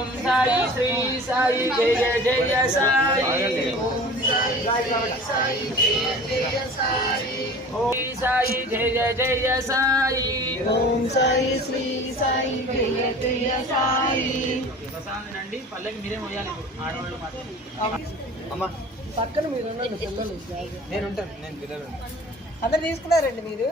ఓం సాయి శ్రీ సాయి జయ జయ సాయి ఓం సాయి జయ జయ సాయి ఓం సాయి శ్రీ సాయి జయ జయ సాయి. ప్రసాదనండి పల్లకి మీరే మోయాలి ఆడవాళ్ళు మాత్రం. అమ్మా పక్కన మీరు పిల్లలు నేను ఉంటాను, నేను పిల్లలు అందరు తీసుకున్నారండి మీరు.